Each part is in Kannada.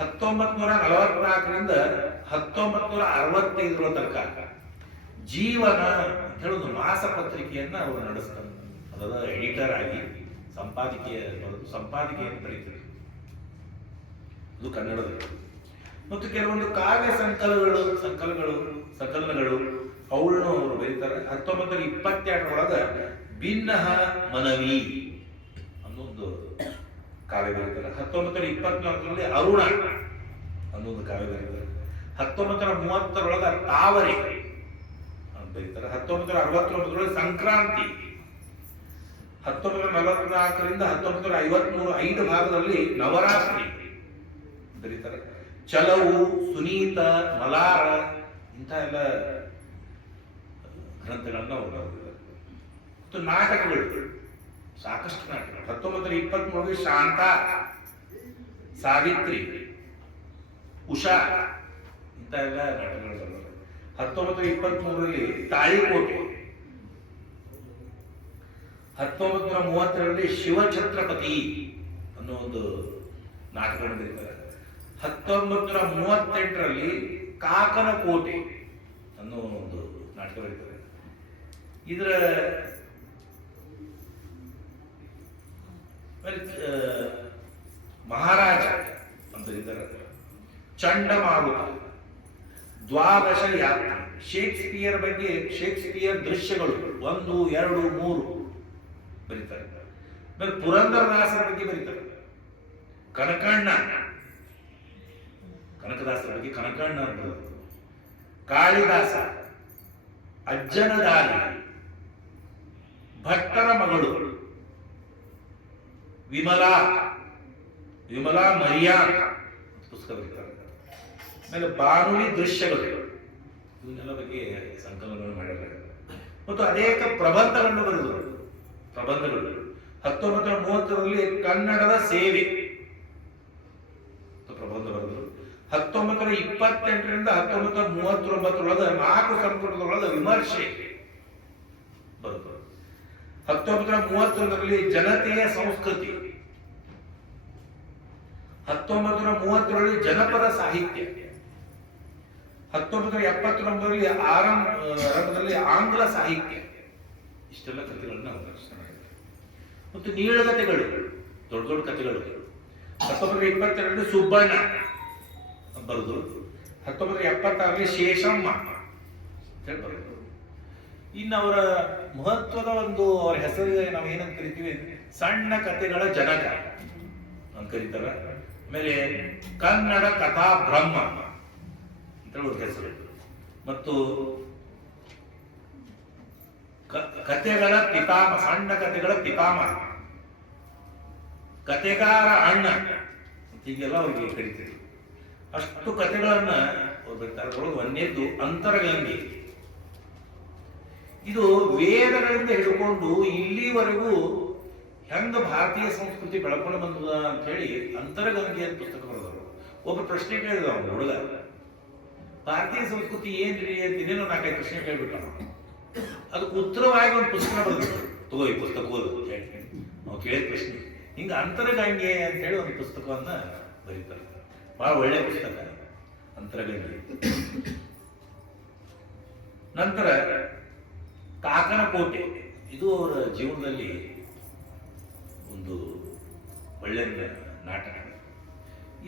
1944ರಿಂದ 1965 ತನಕ ಜೀವನ ಅಂತ ಹೇಳಿ ಒಂದು ಮಾಸ ಪತ್ರಿಕೆಯನ್ನ ಅವರು ನಡೆಸ್ತಾರೆ. ಅದರ ಎಡಿಟರ್ ಆಗಿ ಸಂಪಾದಕೀಯನ್ನು ಬರೀತಾರೆ. ಅದು ಕನ್ನಡದಲ್ಲಿ. ಮತ್ತು ಕೆಲವೊಂದು ಕಾವ್ಯ ಸಂಕಲನಗಳು ಅವುಗಳನ್ನು ಅವರು ಬರೀತಾರೆ. 1922 ಭಿನ್ನ ಮನವಿ ಅನ್ನೊಂದು ಕಾವ್ಯ ಬರೀತಾರೆ. 1924 ಅರುಣ ಅನ್ನೊಂದು ಕಾವ್ಯ ಬರೀತಾರೆ. 1930 ತಾವರೆ ಅಂತ ಬರೀತಾರೆ. 1969 ಸಂಕ್ರಾಂತಿ. 1944 1953 5 ಭಾಗದಲ್ಲಿ ನವರಾತ್ರಿ ಬರೀತಾರೆ. ಚಲವು, ಸುನೀತ, ಮಲಾರ ಇಂಥ ಎಲ್ಲ ಗ್ರಂಥಗಳನ್ನ ಅವರು ಬರೆದಿದ್ದಾರೆ. ಮತ್ತು ನಾಟಕಗಳು ಸಾಕಷ್ಟು ನಾಟಕಗಳು. 1923 ಶಾಂತ, ಸಾವಿತ್ರಿ, ಉಷಾ ಇಂಥ ಎಲ್ಲ ನಾಟಕಗಳು ಬರೆದಿದ್ದಾರೆ. 1923 ತಾಳಿಕೋಟೆ. 1932 ಶಿವಛತ್ರಪತಿ ಅನ್ನೋ ಒಂದು ನಾಟಕ ಬರೀತಾರೆ. 1938 ಕಾಕನಕೋಟೆ ಅನ್ನೋ ಒಂದು ನಾಟಕ ಬರೀತಾರೆ. ಇದರ ಮಹಾರಾಜ ಅಂತ ಬರೀತಾರೆ. ಚಂಡಮಾರುತ, ದ್ವಾದಶ ಯಾತ್ರೆ, ಶೇಕ್ಸ್ಪಿಯರ್ ಬಗ್ಗೆ ಶೇಕ್ಸ್ಪಿಯರ್ ದೃಶ್ಯಗಳು 1, 2, 3 ಬರೀತಾರೆ. ಆಮೇಲೆ ಪುರಂದರದಾಸರ ಬಗ್ಗೆ ಬರೀತಾರೆ. ಕನಕದಾಸರ ಬಗ್ಗೆ ಕನಕಣ್ಣ ಅಂತ. ಕಾಳಿದಾಸ, ಅಜ್ಜನ ದಾರಿ, ಭಟ್ಟರ ಮಗಳು, ವಿಮಲಾ ಮರಿಯಾ ಪುಸ್ತಕ ಬರೀತಾರೆ. ಆಮೇಲೆ ಬಾನುಲಿ ದೃಶ್ಯಗಳು ಇವನ್ನೆಲ್ಲ ಬಗ್ಗೆ ಸಂಕಲನಗಳು ಮಾಡಿದ್ದಾರೆ. ಮತ್ತು ಅನೇಕ ಪ್ರಬಂಧಗಳನ್ನು ಬರೆದರು. 1930 ಕನ್ನಡದ ಸೇವೆ ಪ್ರಬಂಧ ಬರೆದರು. 1928 1939 4 ಸಂಪುಟದೊಳಗ ವಿಮರ್ಶೆ ಬರೆದರು. 1931 ಜನತೆಯ ಸಂಸ್ಕೃತಿ, 1930 ಜನಪದ ಸಾಹಿತ್ಯ, 1979 ಆರಂಭದಲ್ಲಿ ಆಂಗ್ಲ ಸಾಹಿತ್ಯ. ಇಷ್ಟೆಲ್ಲ ಕಥೆಗಳನ್ನ ರಚನೆ ಮಾಡಿದ್ದಾರೆ. ಮತ್ತು ನೀಳಗತೆಗಳು, ದೊಡ್ಡ ದೊಡ್ಡ ಕಥೆಗಳು. 1922 ಸುಬ್ಬಣ್ಣ ಬರೆದರು. 1976 ಶೇಷಮ್ಮ ಬರೆದರು. ಇನ್ನು ಅವರ ಮಹತ್ವದ ಅವರ ಹೆಸರಿಗೆ ನಾವು ಏನಂತ ಕರಿತೀವಿ, ಸಣ್ಣ ಕಥೆಗಳ ಜನಕ ಅಂತ ಕರೀತಾರೆ. ಆಮೇಲೆ ಕನ್ನಡ ಕಥಾ ಬ್ರಹ್ಮ ಅಂತ ಒಂದು ಹೆಸರು. ಮತ್ತು ಕಥೆಗಳ ಪಿತಾಮಹ, ಸಣ್ಣ ಕಥೆಗಳ ಪಿತಾಮಹ, ಕಥೆಗಾರ ಅಣ್ಣ ಹೀಗೆಲ್ಲ ಅವ್ರಿಗೆ ಕರಿತೀವಿ. ಅಷ್ಟು ಕಥೆಗಳನ್ನ ಅವ್ರು ಬರ್ತಾರೆ. ಒಂದೇದ್ದು ಅಂತರಗಂಗೆ. ಇದು ವೇದಗಳಿಂದ ಹಿಡ್ಕೊಂಡು ಇಲ್ಲಿವರೆಗೂ ಹೆಂಗ ಭಾರತೀಯ ಸಂಸ್ಕೃತಿ ಬೆಳ್ಕೊಂಡು ಬಂದದ ಅಂತ ಹೇಳಿ ಅಂತರಗಂಗೆ ಅಂತ ಪುಸ್ತಕ ಬರೆದವರು. ಒಬ್ಬ ಪ್ರಶ್ನೆ ಕೇಳಿದ ಅವನು ಹುಡುಗ, ಭಾರತೀಯ ಸಂಸ್ಕೃತಿ ಏನ್ರಿ ಅಂತ ಇನ್ನೇನೋ 4-5 ಪ್ರಶ್ನೆ ಕೇಳ್ಬಿಟ್ಟ. ಅದಕ್ಕೆ ಉತ್ತರವಾಗಿ ಒಂದು ಪುಸ್ತಕ ಬರೆದಿದ್ರು. ತಗೋ ಈ ಪುಸ್ತಕ ಓದು ಹೇಳಿ ನಾವು ಕೇಳಿದ ಪ್ರಶ್ನೆ. ಹಿಂಗ ಅಂತರಗಂಗೆ ಅಂತ ಹೇಳಿ ಒಂದು ಪುಸ್ತಕವನ್ನ ಬರೀತಾರೆ. ಬಹಳ ಒಳ್ಳೆ ಪುಸ್ತಕ ಅಂತರಗಂಗೆ. ನಂತರ ಕಾಕನಕೋಟೆ. ಇದು ಅವರ ಜೀವನದಲ್ಲಿ ಒಂದು ಒಳ್ಳೆ ನಾಟಕ.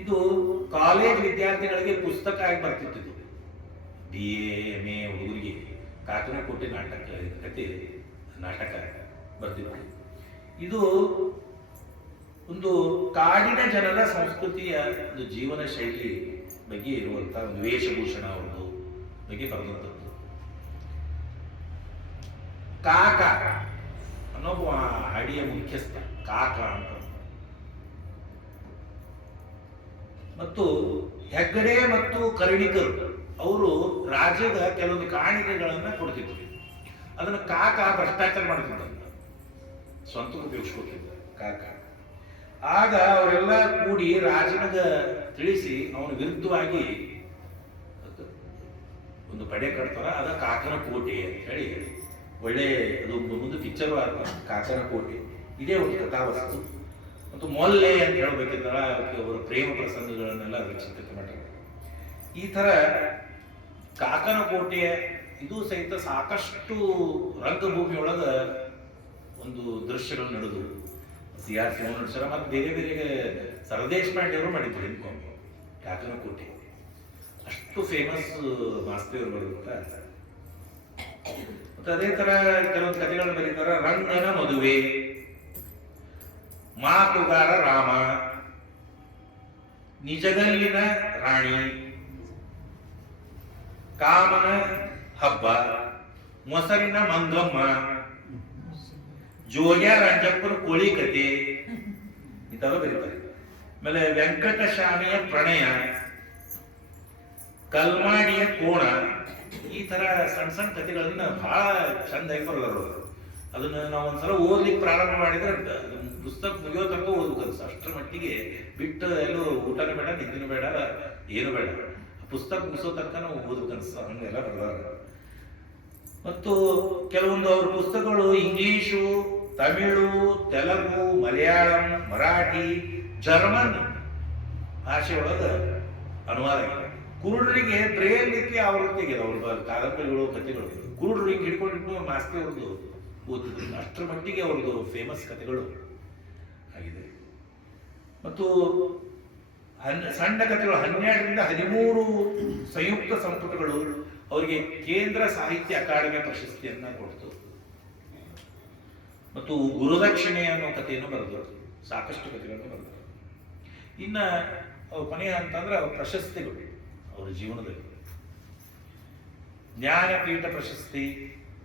ಇದು ಕಾಲೇಜ್ ವಿದ್ಯಾರ್ಥಿಗಳಿಗೆ ಪುಸ್ತಕ ಆಗಿ ಬರ್ತಿತ್ತು. BA MA ಹುಡುಗರಿಗೆ ಕಾಕನಕೋಟೆ ನಾಟಕ ಬರ್ತಿತ್ತು. ಇದು ಒಂದು ಕಾಡಿನ ಜನರ ಸಂಸ್ಕೃತಿಯ ಒಂದು ಜೀವನ ಶೈಲಿ ಬಗ್ಗೆ ಇರುವಂತಹ ಒಂದು ವೇಷಭೂಷಣ ಅವ್ರದ್ದು ಬಗ್ಗೆ ಬರೆದಂಥದ್ದು. ಕಾಕ ಅನ್ನೊಬ್ಬ ಅಡಿಯ ಮುಖ್ಯಸ್ಥ ಕಾಕ ಅಂತ. ಮತ್ತು ಹೆಗ್ಗಡೆ ಮತ್ತು ಕರ್ಣಿಕರು ಅವರು ರಾಜ್ಯದ ಕೆಲವೊಂದು ಕಾಣಿಕೆಗಳನ್ನ ಕೊಡ್ತಿದ್ರು. ಅದನ್ನ ಕಾಕ ಭ್ರಷ್ಟಾಚಾರ ಮಾಡ್ತಿದ್ದ, ಸ್ವಂತ ಉಪಯೋಗಿಸ್ಕೊತಿದ್ದ ಕಾಕ. ಆಗ ಅವರೆಲ್ಲ ಕೂಡಿ ರಾಜನಿಗ ತಿಳಿಸಿ ಅವನ ವಿರುದ್ಧವಾಗಿ ಒಂದು ಪಡೆ ಕಟ್ತಾರ. ಅದ ಕಾಕನ ಕೋಟೆ ಅಂತ ಹೇಳಿ ಒಳ್ಳೆ ಅದು ಮುಂದೆ ಪಿಕ್ಚರ್ ಕಾಕನ ಕೋಟೆ. ಇದೇ ಒಂದು ಕಥಾವಸ್ತು. ಮತ್ತು ಮೊಲ್ಲೆ ಅಂತ ಹೇಳ್ಬೇಕಿದ್ದಾರ ಅವರ ಪ್ರೇಮ ಪ್ರಸಂಗಗಳನ್ನೆಲ್ಲ ಅದರ ಚಿಂತನೆ ಮಾಡ್ತಾರೆ. ಈ ಥರ ಕಾಕನ ಕೋಟೆಯ ಇದು ಸಹಿತ ಸಾಕಷ್ಟು ರಂಗಭೂಮಿಯೊಳಗ ಒಂದು ದೃಶ್ಯಗಳು ನಡೆದು CR ನಡೆಸ್ಯಾರ. ಮತ್ತು ಬೇರೆ ಬೇರೆ ಸರದೇಶ್ ಪಾಂಡೆಯವರು ಮಾಡಿದ್ರು ನಿಂತ್ಕೊಂಡು ಕಾಕನ ಕೋಟೆ. ಅಷ್ಟು ಫೇಮಸ್ ಮಾಸ್ತಿಯವರು ಬರುತ್ತ. ಮತ್ತು ಅದೇ ತರ ಕೆಲವೊಂದು ಕಥೆಗಳನ್ನು ಬರೀತಾರ. ರಂಗನ ಮದುವೆ, ಮಾತುಗಾರ ರಾಮ, ನಿಜಗಲ್ಲಿನ ರಾಣಿ, ಕಾಮನ ಹಬ್ಬ, ಮೊಸರಿನ ಮಂಗಮ್ಮ, ಜೋಗ್ಯ ರಂಜಪ್ಪನ ಕೋಳಿ ಕತೆ ಇಂಥವೆಲ್ಲ ಬರೀತಾರೆ. ಆಮೇಲೆ ವೆಂಕಟಶಾಮಿಯ ಪ್ರಣಯ, ಕಲ್ಮಾಡಿಯ ಕೋಣ, ಈ ತರ ಸಣ್ಣ ಸಣ್ಣ ಕಥೆಗಳನ್ನ ಬಹಳ ಚಂದಾಗಿ ಬರೆದರು. ಅದನ್ನ ನಾವು ಒಂದ್ಸಲ ಓದ್ಲಿಕ್ಕೆ ಪ್ರಾರಂಭ ಮಾಡಿದ್ರೆ ಪುಸ್ತಕ ಮುಗಿಯೋ ತನಕ ಓದ್ಬೇಕು. ಅಷ್ಟರ ಮಟ್ಟಿಗೆ ಬಿಟ್ಟು ಎಲ್ಲೂ ಊಟನೂ ಬೇಡ, ನಿದ್ದೆನೂ ಬೇಡ, ಏನು ಬೇಡ, ಪುಸ್ತಕ ಮುಗಿಸೋ ತನಕ ನಾವು ಓದ್ಬೇಕು ಅನ್ಸ ಹಂಗೆಲ್ಲ ಬರೆದಾರ. ಮತ್ತು ಕೆಲವೊಂದು ಅವ್ರ ಪುಸ್ತಕಗಳು ಇಂಗ್ಲಿಷು, ತಮಿಳು, ತೆಲುಗು, ಮಲಯಾಳಂ, ಮರಾಠಿ, ಜರ್ಮನ್ ಭಾಷೆಯೊಳಗ ಅನುವಾದ ಆಗಿದೆ. ಕುರುಡರಿಗೆ ಬ್ರೇಲ್ ರೀತಿ ಆವೃತ್ತಿಗೆ ಅವ್ರ ಕಾದಂಬರಿಗಳು, ಕಥೆಗಳು ಕುರುಡರಿಗೆ ಹಿಡ್ಕೊಂಡಿಟ್ಟು ಮಾಸ್ತಿ ಅವ್ರದ್ದು ಓದಿದ್ರು. ಅಷ್ಟರ ಮಟ್ಟಿಗೆ ಅವ್ರದ್ದು ಫೇಮಸ್ ಕಥೆಗಳು ಆಗಿದೆ. ಮತ್ತು ಸಣ್ಣ ಕಥೆಗಳು 12ರಿಂದ 13 ಸಂಯುಕ್ತ ಸಂಪುಟಗಳು ಅವರಿಗೆ ಕೇಂದ್ರ ಸಾಹಿತ್ಯ ಅಕಾಡೆಮಿ ಪ್ರಶಸ್ತಿಯನ್ನ ಕೊಡ್ತು. ಮತ್ತು ಗುರುದಕ್ಷಿಣೆ ಅನ್ನೋ ಕಥೆಯನ್ನು ಬರೆದರು. ಸಾಕಷ್ಟು ಕಥೆಗಳನ್ನು ಬರೆದರು. ಇನ್ನ ಕೊನೆಯ ಅಂತಂದ್ರೆ ಪ್ರಶಸ್ತಿಗಳು ಅವರ ಜೀವನದಲ್ಲಿ. ಜ್ಞಾನಪೀಠ ಪ್ರಶಸ್ತಿ,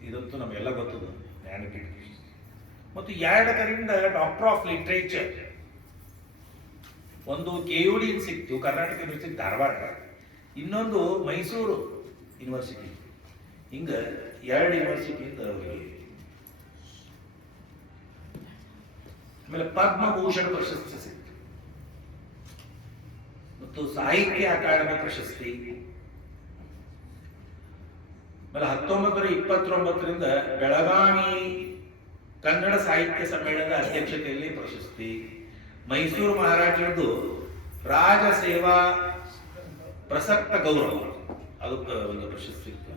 ಇದಂತೂ ನಮಗೆಲ್ಲ ಗೊತ್ತದು, ಜ್ಞಾನಪೀಠ ಪ್ರಶಸ್ತಿ. ಮತ್ತು 2 ಕಡೆಯಿಂದ ಡಾಕ್ಟರ್ ಆಫ್ ಲಿಟ್ರೇಚರ್, ಒಂದು KUD ಸಿಕ್ತು, ಕರ್ನಾಟಕ ಯೂನಿವರ್ಸಿಟಿ ಧಾರವಾಡ, ಇನ್ನೊಂದು ಮೈಸೂರು ಯೂನಿವರ್ಸಿಟಿ. ಹಿಂಗ 2 ಯೂನಿವರ್ಸಿಟಿಯಿಂದ ಅವರಿಗೆ. ಆಮೇಲೆ ಪದ್ಮಭೂಷಣ ಪ್ರಶಸ್ತಿ ಸಿಕ್ತು. ಮತ್ತು ಸಾಹಿತ್ಯ ಅಕಾಡೆಮಿ ಪ್ರಶಸ್ತಿ. ಆಮೇಲೆ 1929ರಿಂದ ಬೆಳಗಾವಿ ಕನ್ನಡ ಸಾಹಿತ್ಯ ಸಮ್ಮೇಳನದ ಅಧ್ಯಕ್ಷತೆಯಲ್ಲಿ ಪ್ರಶಸ್ತಿ. ಮೈಸೂರು ಮಹಾರಾಜರದ್ದು ರಾಜ ಸೇವಾ ಪ್ರಸಕ್ತ ಗೌರವ, ಅದಕ್ಕೆ ಒಂದು ಪ್ರಶಸ್ತಿ ಇತ್ತು.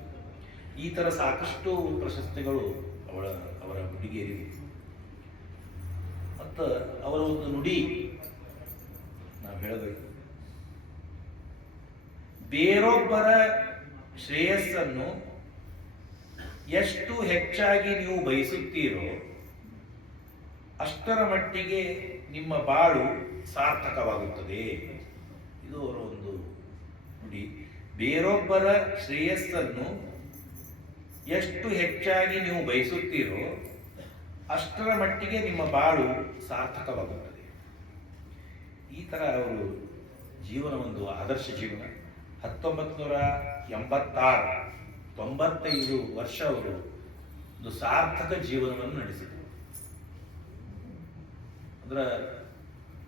ಈ ತರ ಸಾಕಷ್ಟು ಪ್ರಶಸ್ತಿಗಳು ಅವರ ಹುಡುಗಿಯರಿಗೆ. ಮತ್ತು ಅವರ ಒಂದು ನುಡಿ ನಾವು ಹೇಳಬೇಕು, ಬೇರೊಬ್ಬರ ಶ್ರೇಯಸ್ಸನ್ನು ಎಷ್ಟು ಹೆಚ್ಚಾಗಿ ನೀವು ಬಯಸುತ್ತೀರೋ ಅಷ್ಟರ ಮಟ್ಟಿಗೆ ನಿಮ್ಮ ಬಾಳು ಸಾರ್ಥಕವಾಗುತ್ತದೆ. ಇದು ಅವರ ಒಂದು ನುಡಿ. ಬೇರೊಬ್ಬರ ಶ್ರೇಯಸ್ಸನ್ನು ಎಷ್ಟು ಹೆಚ್ಚಾಗಿ ನೀವು ಬಯಸುತ್ತೀರೋ ಅಷ್ಟರ ಮಟ್ಟಿಗೆ ನಿಮ್ಮ ಬಾಳು ಸಾರ್ಥಕವಾಗುತ್ತದೆ. ಈ ತರ ಅವರು ಜೀವನ ಒಂದು ಆದರ್ಶ ಜೀವನ. 1986 95 ವರ್ಷ ಅವರು ಒಂದು ಸಾರ್ಥಕ ಜೀವನವನ್ನು ನಡೆಸಿದರು. ಅಂದ್ರೆ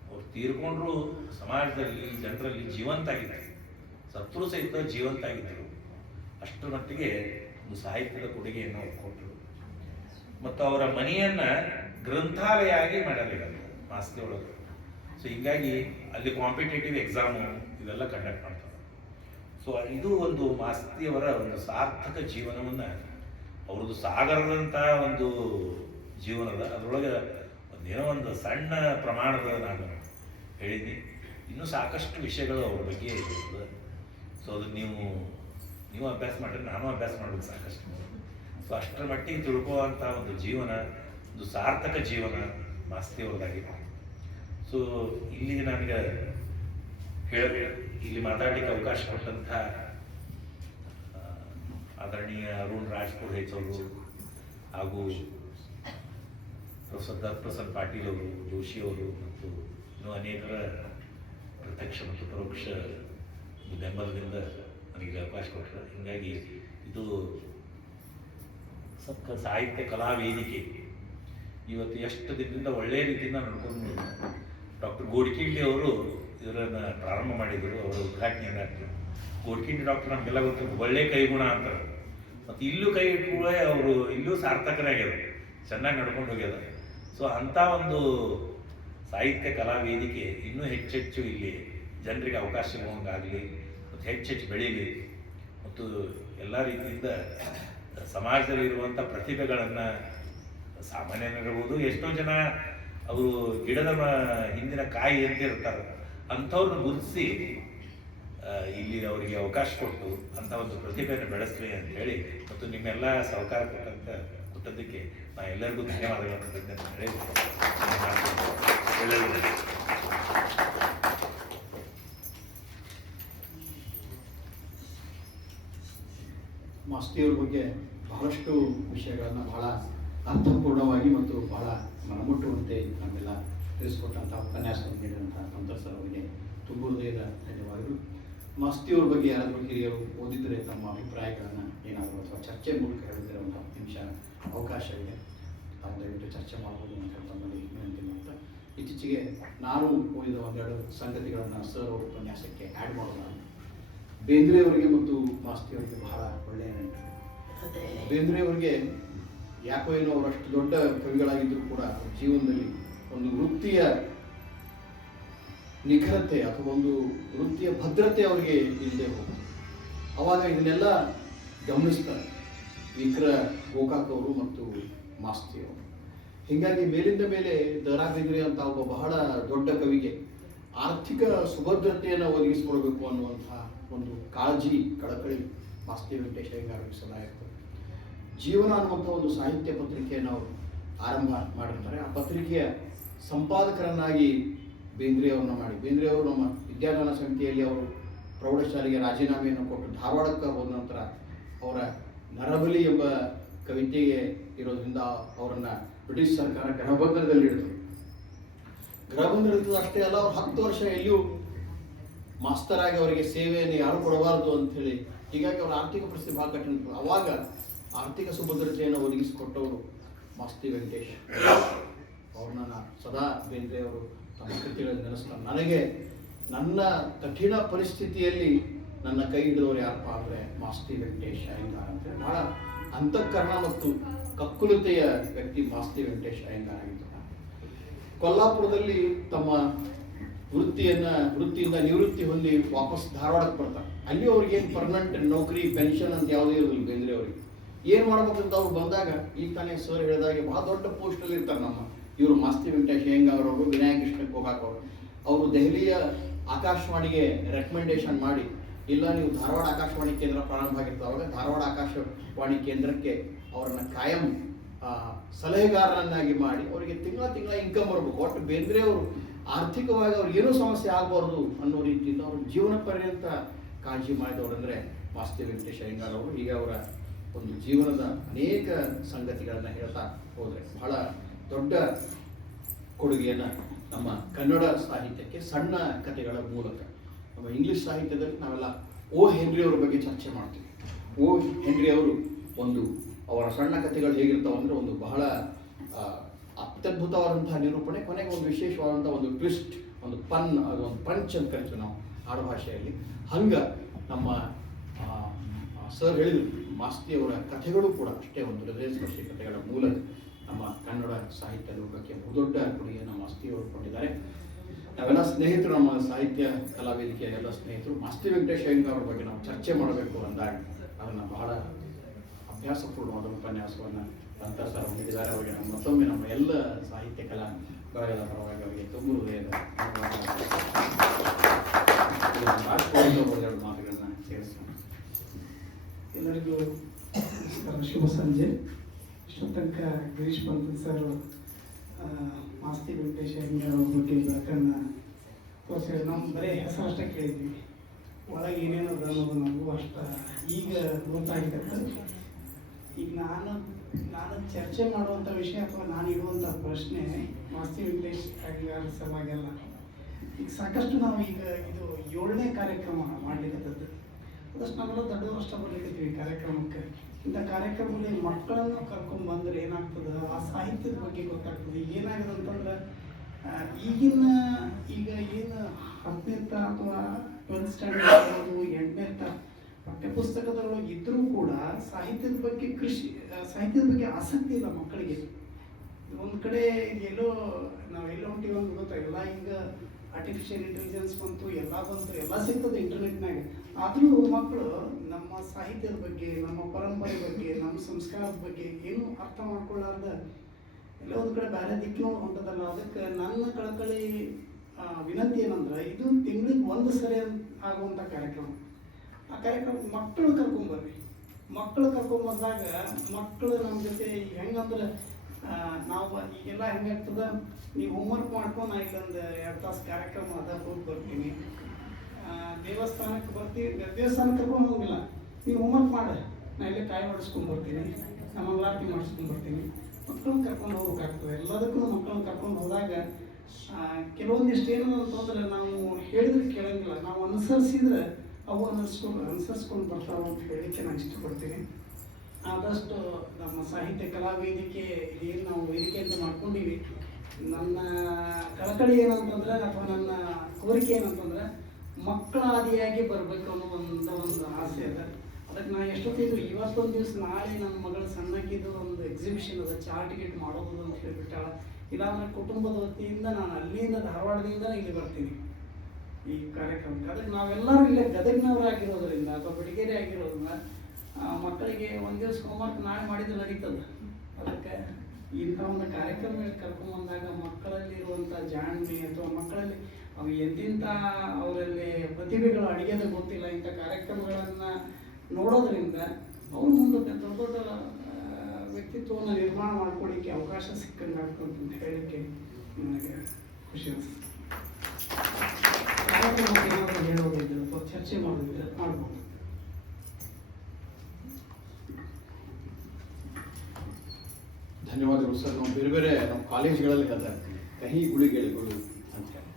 ಅವ್ರು ತೀರ್ಕೊಂಡ್ರು ಸಮಾಜದಲ್ಲಿ ಜನರಲ್ಲಿ ಜೀವಂತ ಆಗಿದ್ದಾರೆ, ಸತ್ರು ಸಹಿತ ಜೀವಂತ ಆಗಿದ್ದರು. ಅಷ್ಟರ ಮಟ್ಟಿಗೆ ಒಂದು ಸಾಹಿತ್ಯದ ಕೊಡುಗೆಯನ್ನು ಅವ್ರು ಕೊಟ್ಟರು. ಮತ್ತು ಅವರ ಮನೆಯನ್ನ ಗ್ರಂಥಾಲಯ ಆಗಿ ಮಾಡಲಾಗಿದೆ ಮಾಸ್ತಿ ಒಳಗೆ. ಸೊ ಹಿಂಗಾಗಿ ಅಲ್ಲಿ ಕಾಂಪಿಟೇಟಿವ್ ಎಕ್ಸಾಮು ಇವೆಲ್ಲ ಕಂಡಕ್ಟ್ ಮಾಡ್ತಾರೆ. ಸೊ ಇದು ಒಂದು ಮಾಸ್ತಿಯವರ ಒಂದು ಸಾರ್ಥಕ ಜೀವನವನ್ನ, ಅವ್ರದ್ದು ಸಾಗರದಂಥ ಒಂದು ಜೀವನದ ಅದರೊಳಗೆ ಒಂದೇನೋ ಒಂದು ಸಣ್ಣ ಪ್ರಮಾಣದ ನಾನು ಹೇಳಿದ್ದೀನಿ. ಇನ್ನೂ ಸಾಕಷ್ಟು ವಿಷಯಗಳು ಅವ್ರ ಬಗ್ಗೆ ಇರ್ತದೆ. ಸೊ ಅದನ್ನು ನೀವು ಅಭ್ಯಾಸ ಮಾಡಿದ್ರೆ ನಾನು ಅಭ್ಯಾಸ ಮಾಡ್ಬೇಕು ಸಾಕಷ್ಟು. ಸೊ ಅಷ್ಟರ ಮಟ್ಟಿಗೆ ತಿಳ್ಕೊಳ್ಳುವಂಥ ಒಂದು ಜೀವನ, ಒಂದು ಸಾರ್ಥಕ ಜೀವನ ಮಾಸ್ತಿಯವ್ರದ್ದಾಗಿದೆ. ಸೊ ಇಲ್ಲಿಗೆ ನನಗೆ ಇಲ್ಲಿ ಮಾತಾಡಲಿಕ್ಕೆ ಅವಕಾಶ ಕೊಟ್ಟಂಥ ಆದರಣೀಯ ಅರುಣ್ ರಾಜ್ಪುರ್ ಅವರು ಹಾಗೂ ಪ್ರೊಫೆಸರ್ ದತ್ತಪ್ರಸನ್ನ ಪಾಟೀಲ್ ಅವರು, ಜೋಶಿ ಅವರು ಮತ್ತು ಇನ್ನೂ ಅನೇಕರ ಪ್ರತ್ಯಕ್ಷ ಮತ್ತು ಪರೋಕ್ಷ ಬೆಂಬಲದಿಂದ ನನಗೆ ಅವಕಾಶ ಕೊಟ್ಟರು. ಹೀಗಾಗಿ ಇದು ಸಾಹಿತ್ಯ ಕಲಾ ವೇದಿಕೆ ಇವತ್ತು ಎಷ್ಟು ದಿನದಿಂದ ಒಳ್ಳೆಯ ರೀತಿಯಿಂದ ನಡ್ಕೊಂಡು ಡಾಕ್ಟರ್ ಗೋಡ್ಕಿಂಡಿ ಅವರು ಇದನ್ನು ಪ್ರಾರಂಭ ಮಾಡಿದರು. ಅವರು ಉದ್ಘಾಟನೆಯನ್ನು ಆಗ್ತದೆ. ಗೋಡ್ಕಿಂಡಿ ಡಾಕ್ಟರ್ ನಮಗೆಲ್ಲ ಗೊತ್ತು, ಒಳ್ಳೆ ಕೈಗುಣ ಅಂತಾರೆ. ಮತ್ತು ಇಲ್ಲೂ ಕೈ ಇಟ್ಟುವ ಅವರು ಇಲ್ಲೂ ಸಾರ್ಥಕರಾಗ್ಯದ, ಚೆನ್ನಾಗಿ ನಡ್ಕೊಂಡು ಹೋಗ್ಯದ. ಸೊ ಅಂಥ ಒಂದು ಸಾಹಿತ್ಯ ಕಲಾ ವೇದಿಕೆ ಇನ್ನೂ ಹೆಚ್ಚೆಚ್ಚು ಇಲ್ಲಿ ಜನರಿಗೆ ಅವಕಾಶ ಸಿಗುವಂಗಾಗಲಿ ಮತ್ತು ಹೆಚ್ಚೆಚ್ಚು ಬೆಳೀಲಿ ಮತ್ತು ಎಲ್ಲ ರೀತಿಯಿಂದ ಸಮಾಜದಲ್ಲಿರುವಂಥ ಪ್ರತಿಭೆಗಳನ್ನು ಸಾಮಾನ್ಯನಿರ್ಬೋದು, ಎಷ್ಟೋ ಜನ ಅವರು ಗಿಡದ ಹಿಂದಿನ ಕಾಯಿ ಅಂತ ಇರ್ತಾರೆ, ಅಂಥವ್ರನ್ನ ಗುರುತಿಸಿ ಇಲ್ಲಿ ಅವರಿಗೆ ಅವಕಾಶ ಕೊಟ್ಟು ಅಂಥ ಒಂದು ಪ್ರತಿಭೆಯನ್ನು ಬೆಳೆಸಲಿ ಅಂತ ಹೇಳಿ ಮತ್ತು ನಿಮ್ಮೆಲ್ಲ ಸಹಕಾರ ಕೊಟ್ಟದ್ದಕ್ಕೆ ನಾ ಎಲ್ಲರಿಗೂ ಧನ್ಯವಾದಗಳನ್ನು ಹೇಳಿ ಮಾಸ್ತಿಯವ್ರ ಬಗ್ಗೆ ಬಹಳಷ್ಟು ವಿಷಯಗಳನ್ನು ಬಹಳ ಅರ್ಥಪೂರ್ಣವಾಗಿ ಮತ್ತು ಬಹಳ ಮನಮುಟ್ಟುವಂತೆ ನಮ್ಮೆಲ್ಲ ತಿಳಿಸ್ಕೊಟ್ಟಂಥ ಉಪನ್ಯಾಸವನ್ನು ನೀಡಿದಂಥ ಸಂತೋಷ್ ಸರ್ ಅವರಿಗೆ ತುಂಬ ಹೃದಯದ ಧನ್ಯವಾದಗಳು. ಮಾಸ್ತಿಯವ್ರ ಬಗ್ಗೆ ಯಾರಾದರೂ ಹಿರಿಯರು ಓದಿದರೆ ತಮ್ಮ ಅಭಿಪ್ರಾಯಗಳನ್ನು ಏನಾದರೂ ಅಥವಾ ಚರ್ಚೆ ಮೂಲಕ ಹೇಳಿದರೆ ಒಂದು 10 ನಿಮಿಷ ಅವಕಾಶವಿದೆ, ತಾವು ದಯವಿಟ್ಟು ಚರ್ಚೆ ಮಾಡ್ಬೋದು ಅಂತ ತಮ್ಮಲ್ಲಿ ವಿನಂತಿ ಮಾಡ್ತಾ, ಇತ್ತೀಚೆಗೆ ನಾನು ಓದಿದ ಒಂದೆರಡು ಸಂಗತಿಗಳನ್ನು ಸರ್ ಅವರ ಉಪನ್ಯಾಸಕ್ಕೆ ಆ್ಯಡ್ ಮಾಡೋಣ. ಬೇಂದ್ರೆಯವರಿಗೆ ಮತ್ತು ಮಾಸ್ತಿಯವರಿಗೆ ಬಹಳ ಒಳ್ಳೆಯ ನೆನಪು. ಬೇಂದ್ರೆಯವರಿಗೆ ಯಾಕೋ ಏನೋ ಅವರಷ್ಟು ದೊಡ್ಡ ಕವಿಗಳಾಗಿದ್ದರೂ ಕೂಡ ಜೀವನದಲ್ಲಿ ಒಂದು ವೃತ್ತಿಯ ನಿಖರತೆ ಅಥವಾ ಒಂದು ವೃತ್ತಿಯ ಭದ್ರತೆ ಅವರಿಗೆ ಇಲ್ಲದೆ ಹೋಗುತ್ತೆ. ಅವಾಗ ಇದನ್ನೆಲ್ಲ ಗಮನಿಸ್ತಾರೆ ವಿಕ್ರ ಗೋಕಾಕ್ ಅವರು ಮತ್ತು ಮಾಸ್ತಿಯವರು. ಹೀಗಾಗಿ ಮೇಲಿಂದ ಮೇಲೆ ದ.ರಾ. ಬೇಂದ್ರೆ ಅಂತ ಒಬ್ಬ ಬಹಳ ದೊಡ್ಡ ಕವಿಗೆ ಆರ್ಥಿಕ ಸುಭದ್ರತೆಯನ್ನು ಒದಗಿಸಿಕೊಳ್ಬೇಕು ಅನ್ನುವಂತಹ ಒಂದು ಕಾಳಜಿ, ಕಳಕಳಿ ಮಾಸ್ತಿ ವೆಂಕಟೇಶ ಅಯ್ಯಂಗಾರರಿಗೆ ಸದಾ ಇರ್ತದೆ. ಜೀವನ ಅನ್ನುವಂಥ ಒಂದು ಸಾಹಿತ್ಯ ಪತ್ರಿಕೆಯನ್ನು ಅವರು ಆರಂಭ ಮಾಡಿರ್ತಾರೆ. ಆ ಪತ್ರಿಕೆಯ ಸಂಪಾದಕರನ್ನಾಗಿ ಬೇಂದ್ರೆ ಅವ್ರನ್ನ ಮಾಡಿ, ಬೇಂದ್ರೆ ಅವರು ನಮ್ಮ ವಿದ್ಯಾದಾನ ಸಮಿತಿಯಲ್ಲಿ ಅವರು ಪ್ರೌಢಶಾಲೆಗೆ ರಾಜೀನಾಮೆಯನ್ನು ಕೊಟ್ಟು ಧಾರವಾಡಕ್ಕೆ ಹೋದ ನಂತರ ಅವರ ನರಬಲಿ ಎಂಬ ಕವಿತೆಗೆ ಇರೋದ್ರಿಂದ ಅವರನ್ನು ಬ್ರಿಟಿಷ್ ಸರ್ಕಾರ ಗೃಹಬಂಧನದಲ್ಲಿ ಇಡ್ತದೆ. ಗೃಹಬಂಧನದಲ್ಲಿ ಅಷ್ಟೇ ಅಲ್ಲ, ಅವ್ರು 10 ವರ್ಷ ಎಲ್ಲಿಯೂ ಮಾಸ್ತರಾಗಿ ಅವರಿಗೆ ಸೇವೆಯನ್ನು ಯಾರು ಕೊಡಬಾರದು ಅಂಥೇಳಿ, ಹೀಗಾಗಿ ಅವರ ಆರ್ಥಿಕ ಪರಿಸ್ಥಿತಿ ಭಾಳ ಕಠಿಣ. ಅವಾಗ ಆರ್ಥಿಕ ಸುಭದ್ರತೆಯನ್ನು ಒದಗಿಸಿಕೊಟ್ಟವರು ಮಾಸ್ತಿ ವೆಂಕಟೇಶ್. ಅವ್ರನ್ನ ಸದಾ ಬೇಂದ್ರೆ ಅವರು ತಮ್ಮ ಕೃತಿಗಳಲ್ಲಿ ನೆನೆಸ್ತಾರೆ. ನನಗೆ ನನ್ನ ಕಠಿಣ ಪರಿಸ್ಥಿತಿಯಲ್ಲಿ ನನ್ನ ಕೈ ಹಿಡಿದವರು ಯಾರಪ್ಪ ಅಂದರೆ ಮಾಸ್ತಿ ವೆಂಕಟೇಶ್ ಅಯ್ಯಂಗಾರ್ ಅಂತ. ಬಹಳ ಅಂತಃಕರಣ ಮತ್ತು ಕಕ್ಕುಲತೆಯ ವ್ಯಕ್ತಿ ಮಾಸ್ತಿ ವೆಂಕಟೇಶ್ ಅಯ್ಯಂಗಾರ್ ಆಗಿದ್ದಾರೆ. ಕೊಲ್ಲಾಪುರದಲ್ಲಿ ತಮ್ಮ ವೃತ್ತಿಯಿಂದ ನಿವೃತ್ತಿ ಹೊಂದಿ ವಾಪಸ್ ಧಾರವಾಡಕ್ಕೆ ಬರ್ತಾರೆ. ಅಲ್ಲಿ ಅವ್ರಿಗೇನು ಪರ್ಮನೆಂಟ್ ನೌಕರಿ, ಪೆನ್ಷನ್ ಅಂತ ಯಾವುದೇ ಇರೋದಿಲ್ಲ ಬೇಂದ್ರೆ ಅವರಿಗೆ. ಏನು ಮಾಡ್ಬೇಕಂತ ಅವ್ರು ಬಂದಾಗ, ಈಗ ತಾನೇ ಸರ್ ಹೇಳಿದಾಗೆ ಬಹಳ ದೊಡ್ಡ ಪೋಸ್ಟಲ್ಲಿ ಇರ್ತಾರೆ ನಮ್ಮ ಇವರು ಮಾಸ್ತಿ ವೆಂಕಟೇಶ್ ಅಯ್ಯಂಗಾರ್ ಅವರು, ವಿನಾಯಕ್ ಕೃಷ್ಣ ಗೋಕಾಕ್ ಅವರು ದೆಹಲಿಯ ಆಕಾಶವಾಣಿಗೆ ರೆಕಮೆಂಡೇಶನ್ ಮಾಡಿ, ಇಲ್ಲ ನೀವು ಧಾರವಾಡ ಆಕಾಶವಾಣಿ ಕೇಂದ್ರ ಪ್ರಾರಂಭ ಆಗಿರ್ತಾವಾಗ ಧಾರವಾಡ ಆಕಾಶವಾಣಿ ಕೇಂದ್ರಕ್ಕೆ ಅವರನ್ನು ಕಾಯಂ ಸಲಹೆಗಾರರನ್ನಾಗಿ ಮಾಡಿ ಅವರಿಗೆ ತಿಂಗಳ ಇನ್ಕಮ್ ಬರಬೇಕು. ಒಟ್ಟು ಬೇಂದ್ರೆ ಅವರು ಆರ್ಥಿಕವಾಗಿ ಅವ್ರಿಗೆ ಏನೂ ಸಮಸ್ಯೆ ಆಗಬಾರ್ದು ಅನ್ನೋ ರೀತಿಯಿಂದ ಅವರು ಜೀವನ ಪರ್ಯಂತ ಕಾಳಜಿ ಮಾಡಿದವರಂದರೆ ಮಾಸ್ತಿ ವೆಂಕಟೇಶ್ ಅಯ್ಯಂಗಾರ್ ಅವರು. ಈಗ ಅವರ ಒಂದು ಜೀವನದ ಅನೇಕ ಸಂಗತಿಗಳನ್ನು ಹೇಳ್ತಾ ಹೋದರೆ ಬಹಳ ದೊಡ್ಡ ಕೊಡುಗೆಯನ್ನು ನಮ್ಮ ಕನ್ನಡ ಸಾಹಿತ್ಯಕ್ಕೆ ಸಣ್ಣ ಕಥೆಗಳ ಮೂಲಕ, ನಮ್ಮ ಇಂಗ್ಲಿಷ್ ಸಾಹಿತ್ಯದಲ್ಲಿ ನಾವೆಲ್ಲ ಓ ಹೆನ್ರಿ ಅವರ ಬಗ್ಗೆ ಚರ್ಚೆ ಮಾಡ್ತೀವಿ. ಓ ಹೆನ್ರಿ ಅವರು ಅವರ ಸಣ್ಣ ಕಥೆಗಳು ಹೇಗಿರ್ತಾವೆ ಅಂದರೆ ಒಂದು ಬಹಳ ಅತ್ಯದ್ಭುತವಾದಂತಹ ನಿರೂಪಣೆ, ಕೊನೆಗೆ ಒಂದು ವಿಶೇಷವಾದಂಥ ಒಂದು ಟ್ವಿಸ್ಟ್, ಒಂದು ಅದೊಂದು ಪಂಚ್ ಅಂತ ಕರಿತೀವಿ ನಾವು ಆಡುಭಾಷೆಯಲ್ಲಿ. ಹಂಗೆ ನಮ್ಮ ಸರ್ ಹೇಳಿದರು, ಮಾಸ್ತಿಯವರ ಕಥೆಗಳು ಕೂಡ ಅಷ್ಟೇ ಒಂದು ಹೃದಯಸ್ಪರ್ಶಿ ಕಥೆಗಳ ಮೂಲಕ ನಮ್ಮ ಕನ್ನಡ ಸಾಹಿತ್ಯ ಲೋಕಕ್ಕೆ ಬಹುದೊಡ್ಡ ಕೊಡುಗೆಯನ್ನು ಮಾಸ್ತಿಯವರು ಕೊಟ್ಟಿದ್ದಾರೆ. ನಾವೆಲ್ಲ ಸ್ನೇಹಿತರು, ನಮ್ಮ ಸಾಹಿತ್ಯ ಕಲಾ ವೇದಿಕೆಯ ಎಲ್ಲ ಸ್ನೇಹಿತರು ಮಾಸ್ತಿ ವೆಂಕಟೇಶ್ ಅಯ್ಯಂಗಾರ್ ಅವ್ರ ಬಗ್ಗೆ ನಾವು ಚರ್ಚೆ ಮಾಡಬೇಕು ಅಂದಾಗ ಅದನ್ನು ಬಹಳ ಅಭ್ಯಾಸಪೂರ್ಣವಾದ ಉಪನ್ಯಾಸವನ್ನು ಸಂತೋಷ್ ಸರ್ ನೀಡಿದ್ದಾರೆ. ಅವರಿಗೆ ಮತ್ತೊಮ್ಮೆ ನಮ್ಮ ಎಲ್ಲ ಸಾಹಿತ್ಯ ಕಲಾ ಬಳಗದ ಪರವಾಗಿ ಅವರಿಗೆ ತುಂಬ ಹೃದಯದ ಮಾತುಗಳನ್ನು ಸೇರಿಸ್ತಾರೆ. ಎಲ್ಲರಿಗೂ ಶುಭ ಸಂಜೆ. ಇಷ್ಟೊತ್ತು ತನಕ ಗಿರೀಶ್ ಪಂತ್ ಸರ್ ಮಾಸ್ತಿ ವೆಂಕಟೇಶ್ ಅಯ್ಯಂಗಾರ್ ಅವ್ರ ಬಗ್ಗೆ ಬೆಳಕನ್ನು ತೋರಿಸಿದ್ರೆ ನಾವು ಬರೀ ಹೆಸರಷ್ಟೇ ಕೇಳಿದ್ವಿ, ಒಳಗೆ ಏನೇನು ಅದ ಅನ್ನೋದು ನಮಗೂ ಅಷ್ಟು ಈಗ ಗೊತ್ತಾಗಿರುತ್ತೆ. ಈಗ ನಾನು ಚರ್ಚೆ ಮಾಡುವಂಥ ವಿಷಯ ಅಥವಾ ನಾನು ಇಡುವಂಥ ಪ್ರಶ್ನೆ ಮಾಸ್ತಿ ವೆಂಕಟೇಶ್ ಅಯ್ಯಂಗಾರ್ ಸಲುವಾಗೆಲ್ಲ ಈಗ ಸಾಕಷ್ಟು ನಾವು ಈಗ ಇದು 7ನೇ ಕಾರ್ಯಕ್ರಮ ಮಾಡಲಿಕ್ಕಂಥದ್ದು. ಅದಷ್ಟು ನಾವೆಲ್ಲ ದೊಡ್ಡವರು ಅಷ್ಟ ಬರ್ಲಿಕ್ಕೀವಿ ಕಾರ್ಯಕ್ರಮಕ್ಕೆ. ಇಂಥ ಕಾರ್ಯಕ್ರಮದಲ್ಲಿ ಮಕ್ಕಳನ್ನು ಕರ್ಕೊಂಡು ಬಂದರೆ ಏನಾಗ್ತದೆ, ಆ ಸಾಹಿತ್ಯದ ಬಗ್ಗೆ ಗೊತ್ತಾಗ್ತದೆ. ಏನಾಗಿದೆ ಅಂತಂದ್ರೆ ಈಗ ಏನು 10ನೇ ಅಥವಾ 12th ಸ್ಟ್ಯಾಂಡರ್ಡ್ ಆಗ್ಬೋದು, 8ನೇ ಪಠ್ಯಪುಸ್ತಕದೊಳಗೆ ಇದ್ದರೂ ಕೂಡ ಸಾಹಿತ್ಯದ ಬಗ್ಗೆ ಆಸಕ್ತಿ ಇಲ್ಲ ಮಕ್ಕಳಿಗೆ. ಒಂದು ಕಡೆ ಎಲ್ಲೋ ನಾವು ಎಲ್ಲಿ ಹೊಂಟಿವಿ ಅಂತ ಗೊತ್ತಾಗಿಲ್ಲ. ಈಗ ಆರ್ಟಿಫಿಷಿಯಲ್ ಇಂಟೆಲಿಜೆನ್ಸ್ ಬಂತು, ಎಲ್ಲ ಬಂತು, ಎಲ್ಲ ಸಿಗ್ತದೆ ಇಂಟರ್ನೆಟ್ನಾಗ. ಆದರೂ ಮಕ್ಕಳು ನಮ್ಮ ಸಾಹಿತ್ಯದ ಬಗ್ಗೆ, ನಮ್ಮ ಪರಂಪರೆ ಬಗ್ಗೆ, ನಮ್ಮ ಸಂಸ್ಕಾರದ ಬಗ್ಗೆ ಏನೂ ಅರ್ಥ ಮಾಡ್ಕೊಳ್ಳಾರ್ದ ಎಲ್ಲೋ ಒಂದು ಕಡೆ ಬೇರೆ ದಿಕ್ಕಿನೊಳಗೆ ಹೊಂಟದಲ್ಲ. ಅದಕ್ಕೆ ನನ್ನ ಕಳಕಳಿ ವಿನಂತಿ ಏನಂದ್ರೆ, ಇದು ತಿಂಗಳಿಗೆ ಒಂದು ಸರಿ ಆಗುವಂಥ ಕಾರ್ಯಕ್ರಮ. ಆ ಕಾರ್ಯಕ್ರಮ ಮಕ್ಕಳು ಕರ್ಕೊಂಬರ್ರಿ. ಮಕ್ಕಳು ಕರ್ಕೊಂಬಂದಾಗ ಮಕ್ಕಳು ನಮ್ಮ ಜೊತೆ ಹೆಂಗಂದ್ರೆ, ನಾವು ಈಗೆಲ್ಲ ಹೆಂಗಾಗ್ತದೆ, ನೀವು ಹೋಮ್ವರ್ಕ್ ಮಾಡ್ಕೊಂಡು ನಾ ಇಲ್ಲೊಂದು 2 ತಾಸು ಕಾರ್ಯಕ್ರಮ ಅದ ಹೋಗಿ ಬರ್ತೀನಿ, ದೇವಸ್ಥಾನಕ್ಕೆ ಬರ್ತೀವಿ, ದೇವಸ್ಥಾನಕ್ಕೆ ಕರ್ಕೊಂಡು ಹೋಗಿಲ್ಲ, ನೀವು ಹೋಮ್ವರ್ಕ್ ಮಾಡಿ, ನಾ ಇಲ್ಲೇ ಕಾಯಿ ಮಾಡಿಸ್ಕೊಂಡು ಬರ್ತೀನಿ, ನಮ್ಮ ಮಂಗಳಾರತಿ ಮಾಡಿಸ್ಕೊಂಡು ಬರ್ತೀನಿ. ಮಕ್ಕಳನ್ನ ಕರ್ಕೊಂಡು ಹೋಗ್ಬೇಕಾಗ್ತದೆ. ಎಲ್ಲದಕ್ಕೂ ಮಕ್ಕಳನ್ನ ಕರ್ಕೊಂಡು ಹೋದಾಗ ಕೆಲವೊಂದಿಷ್ಟು ಏನು ಅಂತಂದ್ರೆ, ನಾವು ಹೇಳಿದ್ರೆ ಕೇಳಂಗಿಲ್ಲ, ನಾವು ಅನುಸರಿಸಿದ್ರೆ ಅವು ಅನುಸರಿಸ್ಕೊಂಡು ಬರ್ತಾವೆ ಅಂತ ಹೇಳಲಿಕ್ಕೆ ನಾನು ಇಷ್ಟಪಡ್ತೀನಿ. ಆದಷ್ಟು ನಮ್ಮ ಸಾಹಿತ್ಯ ಕಲಾ ವೇದಿಕೆ ಏನು ನಾವು ವೇದಿಕೆ ಅಂತ ಮಾಡ್ಕೊಂಡಿವಿ, ನನ್ನ ಕಳಕಳಿ ಏನಂತಂದ್ರೆ ಅಥವಾ ನನ್ನ ಕೋರಿಕೆ ಏನಂತಂದ್ರೆ, ಮಕ್ಕಳ ಆದಿಯಾಗಿ ಬರಬೇಕು ಅನ್ನೋ ಒಂದು ಆಸೆ ಅದ. ಅದಕ್ಕೆ ನಾನು ಎಷ್ಟೊತ್ತಿದ್ದು ಇವತ್ತೊಂದು ದಿವಸ ನಾಳೆ ನನ್ನ ಮಗಳ ಸಣ್ಣಕ್ಕಿದ್ದು ಒಂದು ಎಕ್ಸಿಬಿಷನ್ ಅದ, ಚಾರ್ಟ್ ಟಿಕೆಟ್ ಮಾಡೋದು ಅಂತ ಹೇಳಿಬಿಟ್ಟಾಳ. ಇಲ್ಲಾಂದ್ರೆ ಕುಟುಂಬದ ವತಿಯಿಂದ ನಾನು ಅಲ್ಲಿಂದ ಧಾರವಾಡದಿಂದ ಇಲ್ಲಿ ಬರ್ತೀನಿ ಈ ಕಾರ್ಯಕ್ರಮಕ್ಕೆ. ಅದಕ್ಕೆ ನಾವೆಲ್ಲರೂ ಇಲ್ಲೇ ಗದಗಿನವರಾಗಿರೋದ್ರಿಂದ ಅಥವಾ ಬೆಳಗೇರಿ ಆಗಿರೋದ್ರಿಂದ ಮಕ್ಕಳಿಗೆ ಒಂದು ದಿವಸ ಹೋಮ್ವರ್ಕ್ ನಾಳೆ ಮಾಡಿದ್ರೆ ನಡೀತದೆ. ಅದಕ್ಕೆ ಇಂಥ ಒಂದು ಕಾರ್ಯಕ್ರಮಗಳಿಗೆ ಕರ್ಕೊಂಡ್ಬಂದಾಗ ಮಕ್ಕಳಲ್ಲಿರುವಂಥ ಜಾಣ್ಮೆ ಅಥವಾ ಮಕ್ಕಳಲ್ಲಿ ಅವು ಎಂತಿಂಥ ಅವರಲ್ಲಿ ಪ್ರತಿಭೆಗಳು ಅಡಿಗೆದ ಗೊತ್ತಿಲ್ಲ, ಇಂಥ ಕಾರ್ಯಕ್ರಮಗಳನ್ನು ನೋಡೋದ್ರಿಂದ ಅವ್ರು ಮುಂದೆ ದೊಡ್ಡ ದೊಡ್ಡ ವ್ಯಕ್ತಿತ್ವವನ್ನು ನಿರ್ಮಾಣ ಮಾಡ್ಕೊಳ್ಳಿಕ್ಕೆ ಅವಕಾಶ ಸಿಕ್ಕಂಗೆ ಆಗ್ತದೆ ಅಂತ ಹೇಳಲಿಕ್ಕೆ ನನಗೆ ಖುಷಿ ಅನಿಸ್ತದೆ. ಏನಾದರೂ ಹೇಳೋದಿದ್ರೆ ಅಥವಾ ಚರ್ಚೆ ಮಾಡೋದಿದ್ರೆ ಮಾಡ್ಬೋದು. ಧನ್ಯವಾದಗಳು ಸರ್. ನಾವು ಬೇರೆ ಬೇರೆ ನಮ್ಮ ಕಾಲೇಜ್ಗಳಲ್ಲಿ ಅದ ಕಹಿ ಗುಳಿಗೆಗಳು ಅಂತ ಹೇಳಿ,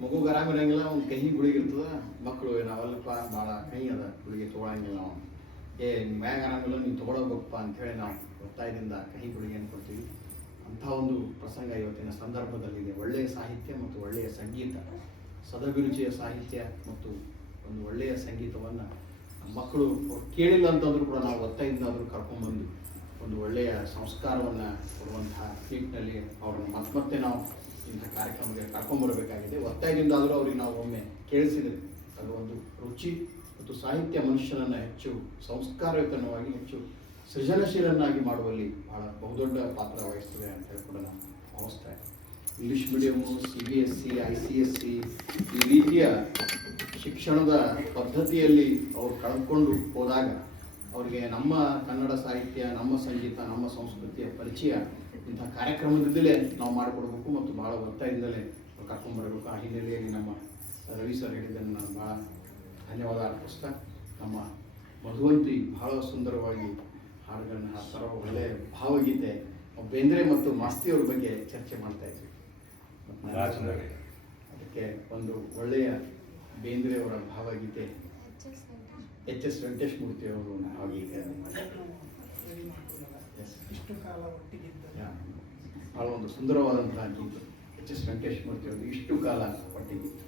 ಮಗುಗೆ ಆರಾಮಿರಂಗಿಲ್ಲ, ಒಂದು ಕಹಿ ಗುಳಿಗೆ ಇರ್ತದೆ, ಮಕ್ಕಳು ನಾವಲ್ಲಪ್ಪ ಭಾಳ ಕಹಿ ಅದ ಗುಳಿಗೆ ತೊಗೊಳಂಗಿಲ್ಲ, ನಾವು ಮ್ಯಾಗ ಆರಾಮಿಲ್ಲ ನೀನು ತೊಗೊಳಬೇಕಪ್ಪ ಅಂಥೇಳಿ ನಾವು ಒತ್ತಾಯದಿಂದ ಕಹಿ ಗುಳಿಗೆಯನ್ನು ಕೊಡ್ತೀವಿ. ಅಂಥ ಒಂದು ಪ್ರಸಂಗ ಇವತ್ತಿನ ಸಂದರ್ಭದಲ್ಲಿದೆ. ಒಳ್ಳೆಯ ಸಾಹಿತ್ಯ ಮತ್ತು ಒಳ್ಳೆಯ ಸಂಗೀತ, ಸದಭಿರುಚಿಯ ಸಾಹಿತ್ಯ ಮತ್ತು ಒಂದು ಒಳ್ಳೆಯ ಸಂಗೀತವನ್ನು ಮಕ್ಕಳು ಕೇಳಿಲ್ಲ ಅಂತಂದ್ರೂ ಕೂಡ ನಾವು ಒತ್ತಾಯದಿಂದ ಆದರೂ ಕರ್ಕೊಂಡ್ಬಂದು ಒಂದು ಒಳ್ಳೆಯ ಸಂಸ್ಕಾರವನ್ನು ಕೊಡುವಂತಹ ನಿಟ್ಟಿನಲ್ಲಿ ಅವರನ್ನು ಮತ್ತೆ ನಾವು ಇಂಥ ಕಾರ್ಯಕ್ರಮಕ್ಕೆ ಕರ್ಕೊಂಡ್ಬರಬೇಕಾಗಿದೆ. ಒತ್ತಾಯದಿಂದ ಆದರೂ ಅವ್ರಿಗೆ ನಾವು ಒಮ್ಮೆ ಕೇಳಿಸಿದರೆ ಅದು ಒಂದು ರುಚಿ ಮತ್ತು ಸಾಹಿತ್ಯ ಮನುಷ್ಯನನ್ನು ಹೆಚ್ಚು ಸಂಸ್ಕಾರಯುತವಾಗಿ, ಹೆಚ್ಚು ಸೃಜನಶೀಲನಾಗಿ ಮಾಡುವಲ್ಲಿ ಬಹಳ ಬಹುದೊಡ್ಡ ಪಾತ್ರ ವಹಿಸ್ತದೆ ಅಂತ ಹೇಳಿ ಕೂಡ ನಾವು ಭಾವಿಸ್ತಾ ಇದ್ದೀವಿ. ಇಂಗ್ಲೀಷ್ ಮೀಡಿಯಮು, CBSE, ICSE ಈ ರೀತಿಯ ಶಿಕ್ಷಣದ ಪದ್ಧತಿಯಲ್ಲಿ ಅವರು ಕಳೆದುಕೊಂಡು ಹೋದಾಗ ಅವರಿಗೆ ನಮ್ಮ ಕನ್ನಡ ಸಾಹಿತ್ಯ, ನಮ್ಮ ಸಂಗೀತ, ನಮ್ಮ ಸಂಸ್ಕೃತಿಯ ಪರಿಚಯ ಇಂಥ ಕಾರ್ಯಕ್ರಮದಿಂದಲೇ ನಾವು ಮಾಡಿಕೊಡ್ಬೇಕು ಮತ್ತು ಭಾಳ ಒತ್ತಾಯದಿಂದಲೇ ಕರ್ಕೊಂಡ್ಬರಬೇಕು. ಆ ಹಿನ್ನೆಲೆಯಲ್ಲಿ ನಮ್ಮ ರವಿ ಸರ್ ಹೇಳಿದ್ದನ್ನು ನಾನು ಭಾಳ ಧನ್ಯವಾದ ಅರ್ಪಿಸ್ತಾ, ನಮ್ಮ ಮಧುವಂತಿ ಬಹಳ ಸುಂದರವಾಗಿ ಹಾಡುಗಳನ್ನು ಹಾಡ್ತಾರೋ, ಒಳ್ಳೆಯ ಭಾವಗೀತೆ, ಬೇಂದ್ರೆ ಮತ್ತು ಮಾಸ್ತಿಯವ್ರ ಬಗ್ಗೆ ಚರ್ಚೆ ಮಾಡ್ತಾ ಇದ್ವಿ. ಅದಕ್ಕೆ ಒಂದು ಒಳ್ಳೆಯ ಬೇಂದ್ರೆ ಅವರ ಭಾವಗೀತೆ HS ವೆಂಕಟೇಶಮೂರ್ತಿ ಅವರು ಭಾವಗೀತೆ ಇಷ್ಟು ಕಾಲ ಒಟ್ಟಿಗಿದ್ದ ಭಾಳ ಒಂದು ಸುಂದರವಾದಂತಹ ಗೀತೆ. HS ವೆಂಕಟೇಶಮೂರ್ತಿ ಅವರು ಇಷ್ಟು ಕಾಲ ಒಟ್ಟಿಗಿತ್ತು.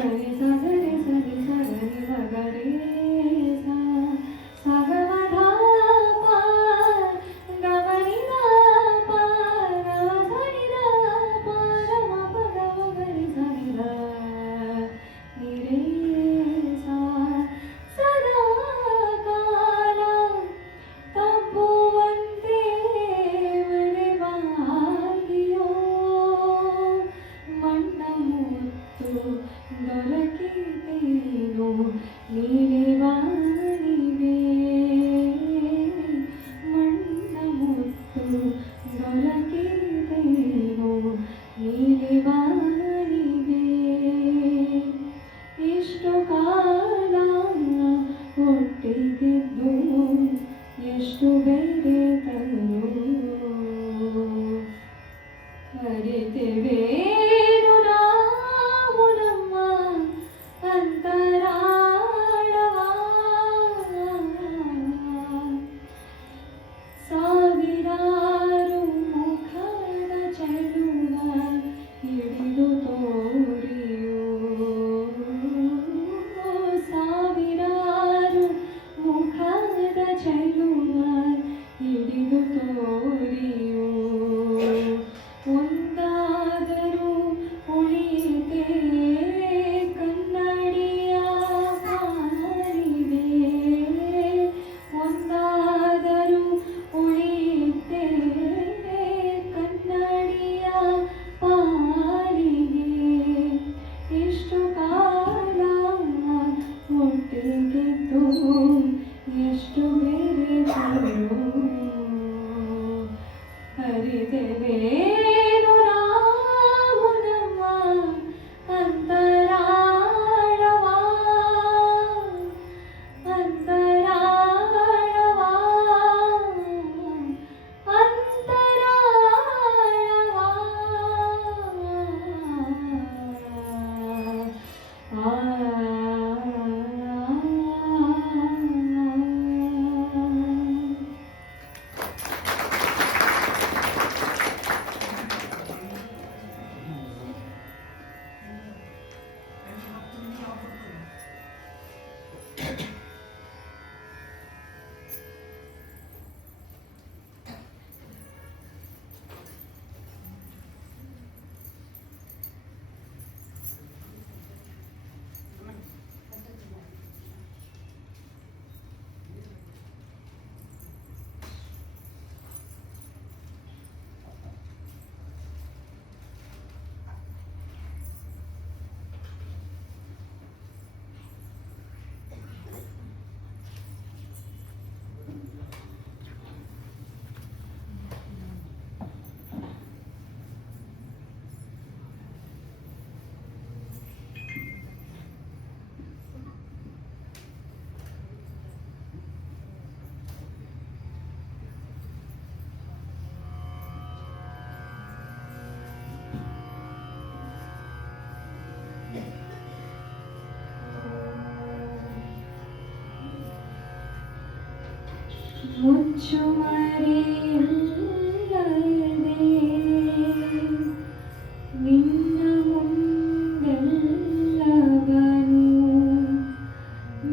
ಗರಿ ಸಗರಿ ಸರಿ ಸಗರಿ ಗರಿ ಸ ಸಗಮಧ ಪ ಗಮನಿದ ಪ ಗಮನಿದ ಪ ರಮ ಪದ ಗರಿ ಸನಿದ ನಿರೇ ಸ ಸದಾ ಕಾಲ ತಪ್ಪುವಂತೆ ಮರೆವಾಗಿಯೋ ಮಣ್ಣ ಮುತ್ತು ದೊರಕಿದೇನೋ ನೀಲಿವಾನಿಗೆ ಮಣ್ಣ ಮುತ್ತು ದೊರಕಿದೇನೋ ನೀಲಿವಾನಿಗೆ ಇಷ್ಟು ಕಾಲ ಹುಟ್ಟಿದ್ದು ಎಷ್ಟು ಬೇರೆತನು ಅರಿತೆವೇನು ನಾವು ನಮ್ಮ ಅಂತರಾಳವ ಸಾವಿರಾರು ಮುಖದ ಚೆಲುವ ಹಿಡಿದು ತೋರಿಯೋ ಸಾವಿರಾರು ಮುಖದ ಚೆಲುವ ಹಿಡಿದು ತೋರಿಯೋ ಒಂದಾದರೂ ಉಳಿತೆ ಕನ್ನಡಿಯ ಪಾಲಿಗೆ ಒಂದಾದರೂ ಉಳಿತೆ ಕನ್ನಡಿಯ ಪಾಲಿಗೆ ಇಷ್ಟು ಕಾಲ ಹುಟ್ಟಿದ್ದು ಎಷ್ಟು ಬೇರೆತನು ಅರಿತೆವೇನು ನಾವು ನಮ್ಮ ಅಂತರಾಳವ ಅಂತರಾಳವ ಅಂತರಾಳವ ಮುಚ್ಚುಮರೆಯಿಲ್ಲದೆ ನಿನ್ನ ಮುಂದೆಲ್ಲವನು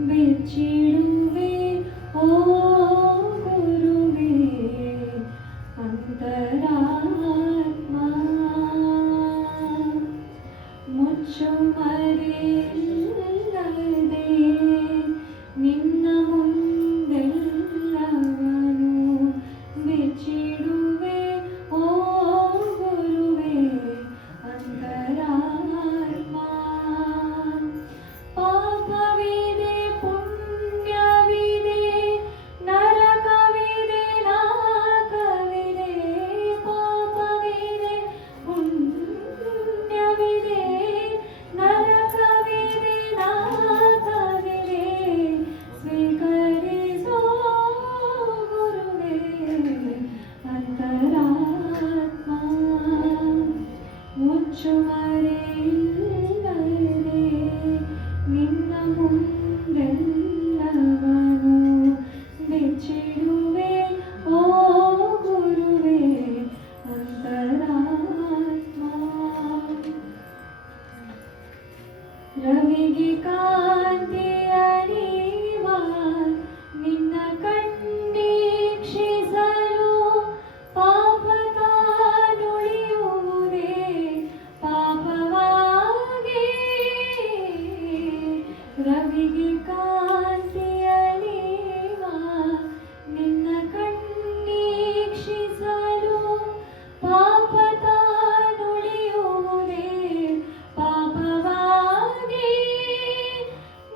ಬೆಚ್ಚಿಡುವೆ ಓ ಗುರುವೇ ಅಂತರಾತ್ಮ ಮುಚ್ಚುಮರೆಯಿಲ್ಲದೆ ನಿನ್ನ ಮುಂದೆಲ್ಲವನು ಬೆಚ್ಚಿಡುವೆ ಓ ಗುರುವೇ ಅಂತರಾತ್ಮ ಪಾಪವಿದೆ ಪುಣ್ಯವಿದೆ ನರಕವಿದೆ ನಾಕವಿದೆ ಪಾಪವಿದೆ ಪುಣ್ಯವಿದೆ ನರಕವಿದೆ ನಾಕವಿದೆ ಸ್ವೀಕರಿಸೋ ಗುರುವೇ ರವಿಗೆ ಕಾಂತಿಯರಿವ ನಿನ್ನ ಕಂಡೀಕ್ಷಿಸಲು ಪಾಪದ ನುಳಿಯುವುದೇ ಪಾಪವಾಗಿ ರವಿಗೆ ಕಾಂತಿಯರಿವ ನಿನ್ನ ಕಂಡೀಕ್ಷಿಸಲು ಪಾಪದ ನುಳಿಯುವುದೇ ಪಾಪವಾಗಿ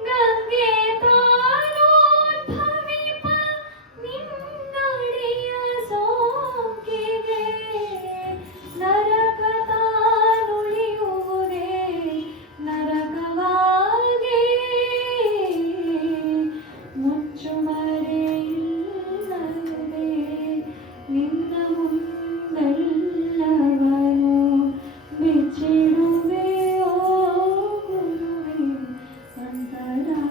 ಗಂಗೆ ತಾನೋದ್ಭವಿಪ ನಿನ್ನಡಿಯ ಸೋಂಕಿಗೆ ನರಕ ತಾನುಳಿಯುವುದೇ ನರಕವಾಗಿ ಮುಚ್ಚುಮರೆಯಿಲ್ಲದೆ ನಿನ್ನ ಮುಂದೆಲ್ಲವನು ಬಿಚ್ಚಿಡುವೆ ಓ ಗುರುವೇ ಅಂತರಾತ್ಮ.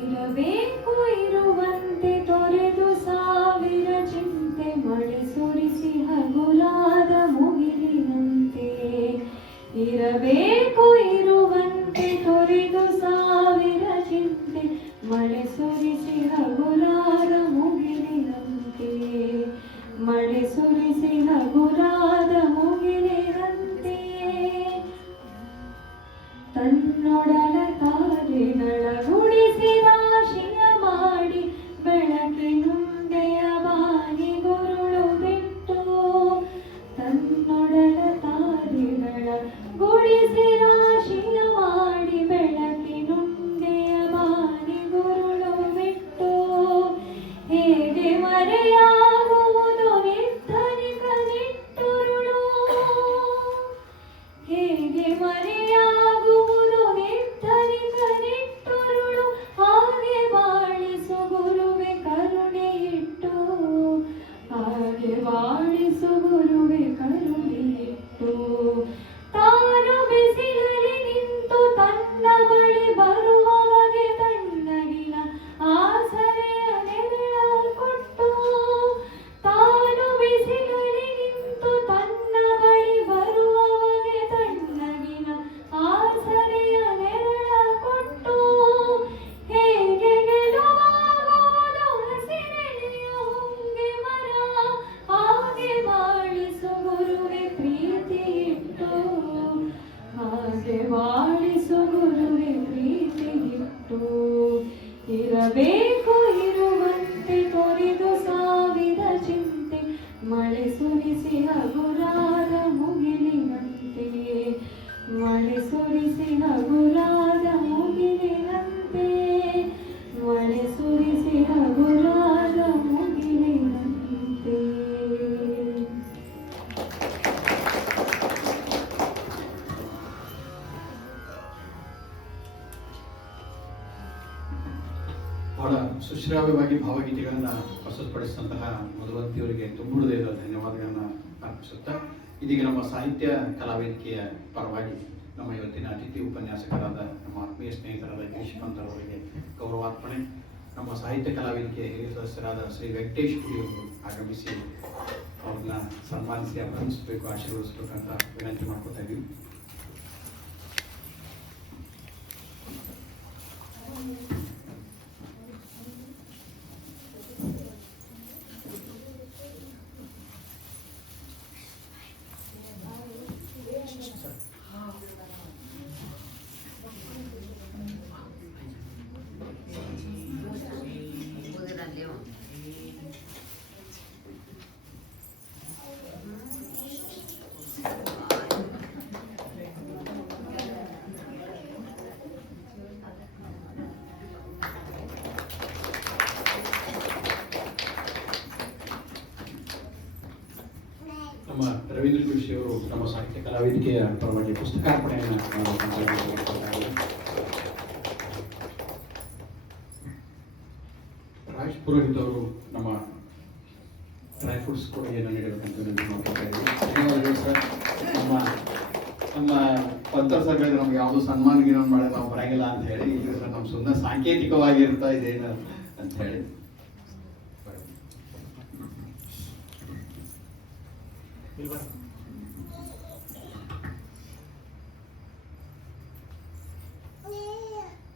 ಇರಬೇಕು ಇರುವಂತೆ ತೊರೆದು ಸಾವಿರ ಚಿಂತೆ ಮಳೆ ಸುರಿಸಿ ಹಗುರಾದ ಮುಗಿಲಿನಂತೆ ಇರಬೇಕು ಇರುವಂತೆ ತೊರೆದು ಸಾವಿರ ಚಿಂತೆ ಮಳೆ ಸುರಿಸಿ ಹಗುರಾದ ಮುಗಿಲಿನಂತೆ ಮಳೆ ಸುರಿಸಿ ಹಗುರಾದ ಮುಗಿಲಿನಂತೆ ತನ್ನೊಡಲ ತಾರೆಗಳ ಗುಡಿಸಿ ರಾಶಿಯ ಮಾಡಿ ಬೆಳಕಿನುಂಡೆಯ ಬಾಗಿ ಗುರುಳು ಬಿಟ್ಟು ತನ್ನೊಡಲ ತಾರೆಗಳ ಗುಡಿಸಿ ರಾಶಿಯ ಮಾಡಿ ಬೆಳಕಿನುಂಡೆಯ ಬಾಗಿ ಗುರುಳು ಬಿಟ್ಟು ಹೇಗೆ ಮರೆಯಾಗುವುದು ನಿರ್ಧರಿಕ ನಿಟ್ಟುರುಳು ಹೇಗೆ ಮರೆಯಾಗುವುದು ನಿರ್ಧರಿಕ ನಿಟ್ಟುರುಳು ಹಾಗೆ ಬಾಳಿಸು ಗುರುವೆ ಕರುಣೆ ಇಟ್ಟು ಹಾಗೆ ಬಾಳಿಸು ಗುರುವೆ ಕರುಣೆ ಇಟ್ಟು ತಾನು ಬಿಸಿಲಲ್ಲಿ ನಿಂತು ತನ್ನ ಬಳಿ ಬರುವವಗೆ ತಣ್ಣಗಿನ ಆಸರೆಯ ನೆರಳ ಕೊಟ್ಟು ತಾನು ಬಿಸಿಲಲ್ಲಿ ನಿಂತು ತನ್ನ ಬಳಿ ಬರುವವಗೆ ತಣ್ಣಗಿನ ಆಸರೆಯ ನೆರಳ ಕೊಟ್ಟು ಹೇಗೆ ಗೆಲುವಾಗುವುದು ಹಸಿರೆಲೆಯ ಹೊಂಗೆ ಮರ ಹಾಗೆ ಬಾಳಿಸು ಗುರುವೆ ಪ್ರೀತಿ ಇಟ್ಟು ಹಾಗೆ ಬಾಳಿಸು ಗುರುವೆ ಪ್ರೀತಿ ಇಟ್ಟು ಇರಬೇಕು ಇರುವಂತೆ ತೊರೆದು ಸಾವಿರ ಚಿಂತೆ ಮಳೆ ಸುರಿಸಿ ಹಗುರಾದ ಮುಗಿಲಿನಂತೆ ಮಳೆ ಸುರಿಸಿ ಹಗುರಾದ ಮುಗಿಲಿನಂತೆ ಮಳೆ ಸುರಿಸಿ ಹಗುರಾದ ಮುಗಿಲಿನಂತೆ. ಬಹಳ ಸುಶ್ರಾವ್ಯವಾಗಿ ಭಾವಗೀತೆಗಳನ್ನು ಪ್ರಸ್ತುತಪಡಿಸಿದಂತಹ ಮಧುವಂತಿಯವರಿಗೆ ತುಂಬ ಹೃದಯದ ಧನ್ಯವಾದಗಳನ್ನು ಅರ್ಪಿಸುತ್ತಾ ಇದೀಗ ನಮ್ಮ ಸಾಹಿತ್ಯ ಕಲಾವೇದಿಕೆಯ ಪರವಾಗಿ ನಮ್ಮ ಇವತ್ತಿನ ಅತಿಥಿ ಉಪನ್ಯಾಸಕರಾದ ನಮ್ಮ ಆತ್ಮೀಯ ಸ್ನೇಹಿತರಾದ ಗಿರೀಶ್ ಪಂತರವರಿಗೆ ಗೌರವಾರ್ಪಣೆ. ನಮ್ಮ ಸಾಹಿತ್ಯ ಕಲಾವೇದಿಕೆಯ ಹಿರಿಯ ಸದಸ್ಯರಾದ ಶ್ರೀ ವೆಂಕಟೇಶ್ ಗುಡಿಯವರು ಆಗಮಿಸಿ ಅವ್ರನ್ನ ಸನ್ಮಾನಿಸಿ ಅಭಿನಂದಿಸಬೇಕು, ಆಶೀರ್ವದಿಸಬೇಕಂತ ವಿನಂತಿ ಮಾಡ್ಕೊತಾ ಇದ್ದೀವಿ. ನಮ್ಮ ರವೀಂದ್ರ ಜೋಶಿ ಅವರು ನಮ್ಮ ಸಾಹಿತ್ಯ ಕಲಾವೇದಿಕೆಯ ಪರವಾಗಿ ಪುಸ್ತಕಾರ್ಪಣೆಯನ್ನು ರಾಜ್ ಪುರೋಹಿತ್ ಅವರು ನಮ್ಮ ಡ್ರೈ ಫ್ರೂಟ್ಸ್ ಕೊಡುಗೆಯನ್ನು ನೀಡಬೇಕಂತ ವಿನಂತಿ ಮಾಡ್ತಾ ಇದ್ದೀವಿ. ಧನ್ಯವಾದಗಳು ಸರ್. ನಮ್ಮ ಪಂತರ ಸರ್ ಹೇಳಿದ್ರೆ ನಮ್ಗೆ ಯಾವುದೋ ಸನ್ಮಾನ ಗಿನ್ಮಾನ ಮಾಡಿ ನಾವು ಬರಂಗಿಲ್ಲ ಅಂತ ಹೇಳಿ, ಈಗ ಸರ್ ನಮ್ಮ ಸುಮ್ಮನೆ ಸಾಂಕೇತಿಕವಾಗಿ ಇರ್ತಾ ಇದೇನು ಅಂತ ಹೇಳಿ